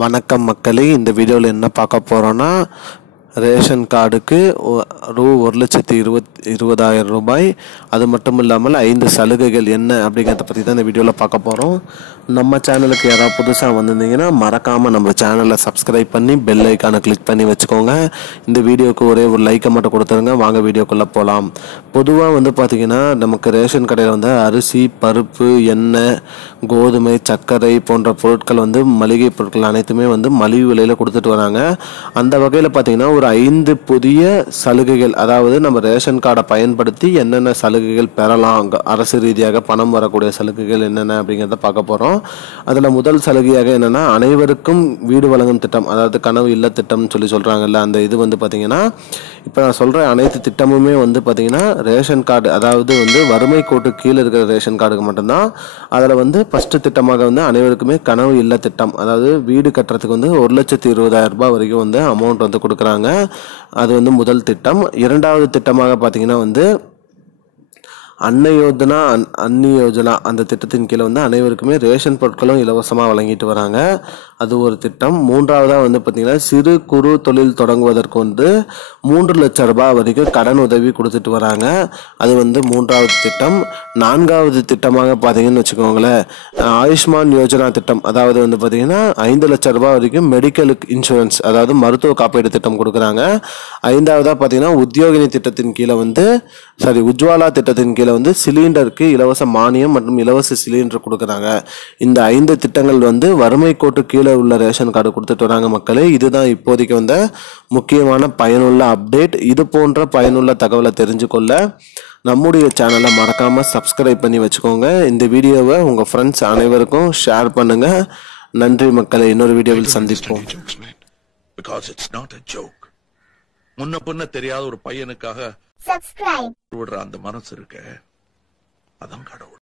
வணக்கம் மக்களே, இந்த வீடியோவில் என்ன பார்க்க போகிறோன்னா ரேஷன் கார்டுக்கு ரூ.1,20,000 அது மட்டும் இல்லாமல் 5 சலுகைகள் என்ன அப்படிங்கிறத பற்றி தான் இந்த வீடியோவில் பார்க்க போகிறோம். நம்ம சேனலுக்கு யாராவது புதுசாக வந்திருந்தீங்கன்னா மறக்காமல் நம்ம சேனலை சப்ஸ்கிரைப் பண்ணி பெல் ஐக்கானை கிளிக் பண்ணி வச்சுக்கோங்க. இந்த வீடியோவுக்கு ஒரே ஒரு லைக்கை மட்டும் கொடுத்துருங்க. வாங்க வீடியோக்குள்ளே போகலாம். பொதுவாக பார்த்திங்கன்னா நமக்கு ரேஷன் கடையில் அரிசி, பருப்பு, எண்ணெய், கோதுமை, சர்க்கரை போன்ற பொருட்கள் மளிகை பொருட்கள் அனைத்துமே மலிவு விலையில் கொடுத்துட்டு வராங்க. அந்த வகையில் பார்த்திங்கன்னா ஒரு 5 புதிய சலுகைகள், அதாவது நம்ம ரேஷன் கார்டை பயன்படுத்தி என்னென்ன சலுகைகள் பெறலாம், அரசு ரீதியாக பணம் வரக்கூடிய சலுகைகள் என்னென்ன அப்படிங்கிறத பார்க்க போகிறோம். அதில் முதல் சலுகையாக என்னென்னா அனைவருக்கும் வீடு வழங்கும் திட்டம், அதாவது கனவு இல்ல திட்டம்னு சொல்கிறாங்கல்ல. அந்த இது பார்த்திங்கன்னா இப்போ நான் சொல்கிற அனைத்து திட்டமுமே பார்த்திங்கன்னா ரேஷன் கார்டு, அதாவது வறுமை கோட்டு கீழே இருக்கிற ரேஷன் கார்டுக்கு மட்டும்தான். அதில் ஃபஸ்ட்டு திட்டமாக அனைவருக்குமே கனவு இல்ல திட்டம், அதாவது வீடு கட்டுறதுக்கு ரூ.1,20,000 வரைக்கும் அமௌண்ட் கொடுக்குறாங்க. அது முதல் திட்டம். இரண்டாவது திட்டமாக பார்த்தீங்கன்னா அன்ன யோஜனா, அன்னி யோஜனா அந்த திட்டத்தின் கீழே அனைவருக்குமே ரேஷன் பொருட்களும் இலவசமாக வழங்கிட்டு வராங்க. அது ஒரு திட்டம். மூன்றாவதாக பார்த்தீங்கன்னா சிறு குறு தொழில் தொடங்குவதற்கு ரூ.3 லட்சம் வரைக்கும் கடன் உதவி கொடுத்துட்டு வராங்க. அது மூன்றாவது திட்டம். நான்காவது திட்டமாக பார்த்தீங்கன்னு வச்சுக்கோங்களேன், ஆயுஷ்மான் யோஜனா திட்டம், அதாவது பார்த்தீங்கன்னா ரூ.5 லட்சம் வரைக்கும் மெடிக்கல் இன்சூரன்ஸ், அதாவது மருத்துவ காப்பீடு திட்டம் கொடுக்குறாங்க. ஐந்தாவதாக பார்த்தீங்கன்னா உத்தியோகினி திட்டத்தின் கீழே உஜ்வாலா திட்டத்தின் கீழே சிலிண்டருக்கு இலவச மானியம் மற்றும் இலவச சிலிண்டர் கொடுக்குறாங்க. இந்த 5 திட்டங்கள் வறுமை கோட்டு கீழே உள்ள ரேஷன் கார்டு கொடுத்துட்டு வராங்க மக்களே. இதுதான் இப்போதைக்கு முக்கியமான பயனுள்ள அப்டேட். இது போன்ற பயனுள்ள தகவலை தெரிஞ்சுக்கொள்ள நம்முடைய சேனலை மறக்காமல் சப்ஸ்கிரைப் பண்ணி வச்சுக்கோங்க. இந்த வீடியோவை உங்கள் ஃப்ரெண்ட்ஸ் அனைவருக்கும் ஷேர் பண்ணுங்க. நன்றி மக்களே, இன்னொரு வீடியோவில் சந்திப்போம். முன்ன பின்ன தெரியாத ஒரு பையனுக்காக விடுற அந்த மனசு இருக்க, அதான் கடவுள்.